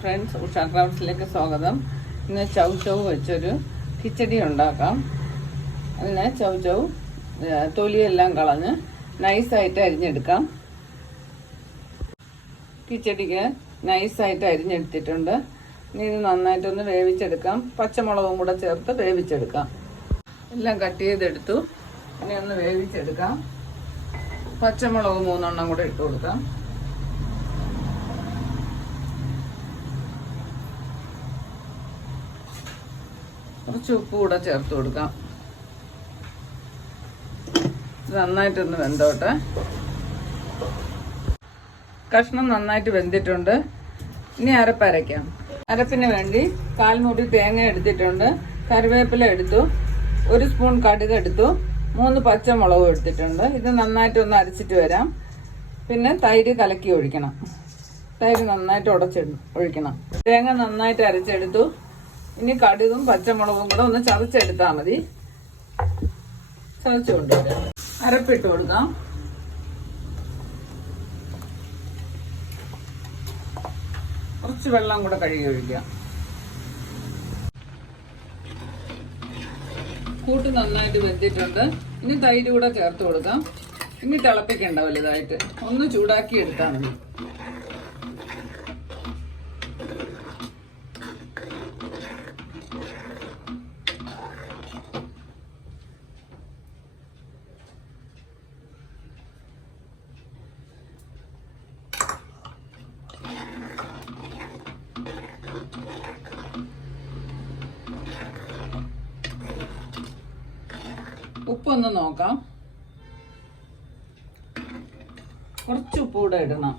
Friends Usha ക്രാഫ്റ്റ്സിലേക്ക് സ്വാഗതം. ഇന്ന് ചൗ ചൗ വെച്ചൊരു കിച്ചടി ഉണ്ടാക്കാം. അതിന് ചൗ ചൗ തൊലിയെല്ലാം കളഞ്ഞ് നൈസായിട്ട് അരിഞ്ഞെടുക്കാം. കിച്ചടിക്ക് നൈസായിട്ട് അരിഞ്ഞെടുത്തിട്ടുണ്ട്. ഇനി ഇത് നന്നായിട്ടൊന്ന് വേവിച്ചെടുക്കാം. പച്ചമുളകും കൂടെ ചേർത്ത് വേവിച്ചെടുക്കാം. എല്ലാം കട്ട് ചെയ്തെടുത്തു. ഇനി ഒന്ന് വേവിച്ചെടുക്കാം. പച്ചമുളക് മൂന്നെണ്ണം കൂടെ ഇട്ട് കൊടുക്കാം. കുറച്ച് ഉപ്പ് കൂടെ ചേർത്ത് കൊടുക്കാം. നന്നായിട്ടൊന്ന് വെന്തോട്ടെ. കഷ്ണം നന്നായിട്ട് വെന്തിട്ടുണ്ട്. ഇനി അരപ്പരയ്ക്കാം. അരപ്പിന് വേണ്ടി കാൽമുടി തേങ്ങ എടുത്തിട്ടുണ്ട്. കറിവേപ്പില എടുത്തു. ഒരു സ്പൂൺ കടുക് എടുത്തു. മൂന്ന് പച്ചമുളകും എടുത്തിട്ടുണ്ട്. ഇത് നന്നായിട്ടൊന്ന് അരച്ചിട്ട് വരാം. പിന്നെ തൈര് കലക്കി ഒഴിക്കണം. തൈര് നന്നായിട്ട് ഉടച്ചിട ഒഴിക്കണം. തേങ്ങ നന്നായിട്ട് അരച്ചെടുത്തു. ഇനി കടുകും പച്ചമുളകും കൂടെ ഒന്ന് ചതച്ചെടുത്താൽ മതി. ചതച്ചു കൊണ്ടുവരാം. അരപ്പിട്ട് കൊടുക്കാം. കുറച്ച് വെള്ളം കൂടെ കഴുകി ഒഴിക്കാം. കൂട്ട് നന്നായിട്ട് വെന്തിട്ടുണ്ട്. ഇനി തൈര് കൂടെ ചേർത്ത് കൊടുക്കാം. ഇനി തിളപ്പിക്കണ്ട വലുതായിട്ട്. ഒന്ന് ചൂടാക്കി എടുത്താൽ മതി. ഉപ്പൊന്ന് നോക്കാം. കുറച്ച് ഉപ്പ് കൂടെ ഇടണം.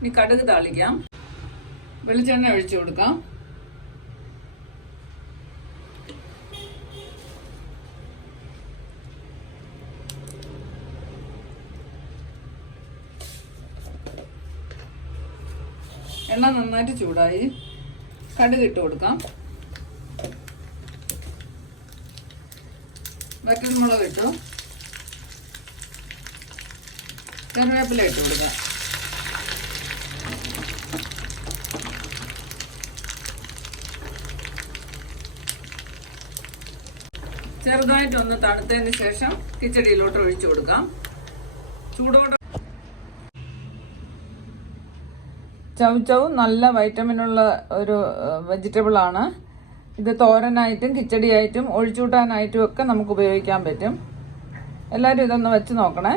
ഇനി കടുക് താളിക്കാം. വെളിച്ചെണ്ണ ഒഴിച്ചു കൊടുക്കാം. എണ്ണ നന്നായിട്ട് ചൂടായി. കടുക് ഇട്ട് കൊടുക്കാം. വറ്റൽമുളക് ഇട്ടു. കറിവേപ്പില ഇട്ട് കൊടുക്കാം. ചെറുതായിട്ടൊന്ന് തണുത്തതിന് ശേഷം കിച്ചടിയിലോട്ട് ഒഴിച്ചു കൊടുക്കാം. ചൂടോടെ ചൗചൗ നല്ല വൈറ്റമിനുള്ള ഒരു വെജിറ്റബിൾ ആണ്. ഇത് തോരനായിട്ടും കിച്ചടിയായിട്ടും ഒഴിച്ചൂട്ടാനായിട്ടും ഒക്കെ നമുക്ക് ഉപയോഗിക്കാൻ പറ്റും. എല്ലാവരും ഇതൊന്ന് വെച്ച് നോക്കണേ.